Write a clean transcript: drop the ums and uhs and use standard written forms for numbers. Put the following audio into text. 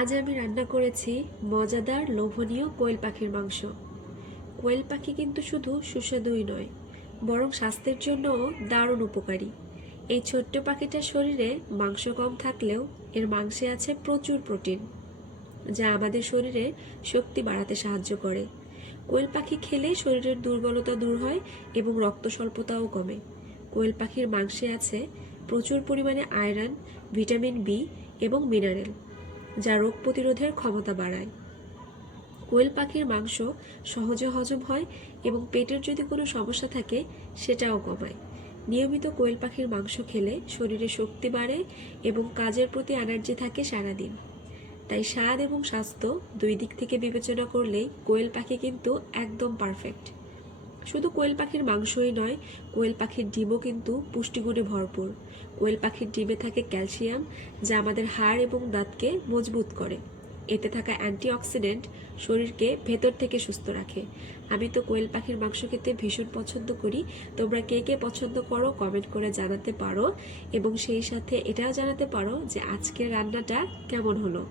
আজ আমি রান্না করেছি মজাদার লোভনীয় কোয়েল পাখির মাংস। কোয়েল পাখি কিন্তু শুধু সুস্বাদুই নয়, বরং স্বাস্থ্যের জন্যও দারুণ উপকারী। এই ছোট্ট পাখিটার শরীরে মাংস কম থাকলেও এর মাংসে আছে প্রচুর প্রোটিন, যা আমাদের শরীরে শক্তি বাড়াতে সাহায্য করে। কোয়েল পাখি খেলে শরীরের দুর্বলতা দূর হয় এবং রক্ত স্বল্পতাও কমে। কোয়েল পাখির মাংসে আছে প্রচুর পরিমাণে আয়রন, ভিটামিন বি এবং মিনারেল, যা রোগ প্রতিরোধের ক্ষমতা বাড়ায়। কোয়েল পাখির মাংস সহজে হজম হয় এবং পেটের যদি কোনো সমস্যা থাকে সেটাও কমায়। নিয়মিত কোয়েল পাখির মাংস খেলে শরীরে শক্তি বাড়ে এবং কাজের প্রতি এনার্জি থাকে সারাদিন। তাই স্বাদ এবং স্বাস্থ্য দুই দিক থেকে বিবেচনা করলেই কোয়েল পাখি কিন্তু একদম পারফেক্ট। শুধু কোয়েল পাখির মাংসই নয়, কোয়েল পাখির ডিমও কিন্তু পুষ্টিগুণে ভরপুর। কোয়েল পাখির ডিমে থাকে ক্যালসিয়াম, যা আমাদের হাড় এবং দাঁতকে মজবুত করে। এতে থাকা অ্যান্টিঅক্সিডেন্ট শরীরকে ভেতর থেকে সুস্থ রাখে। আমি তো কোয়েল পাখির মাংস খেতে ভীষণ পছন্দ করি। তোমরা কে কে পছন্দ করো কমেন্ট করে জানাতে পারো, এবং সেই সাথে এটাও জানাতে পারো যে আজকের রান্নাটা কেমন হলো।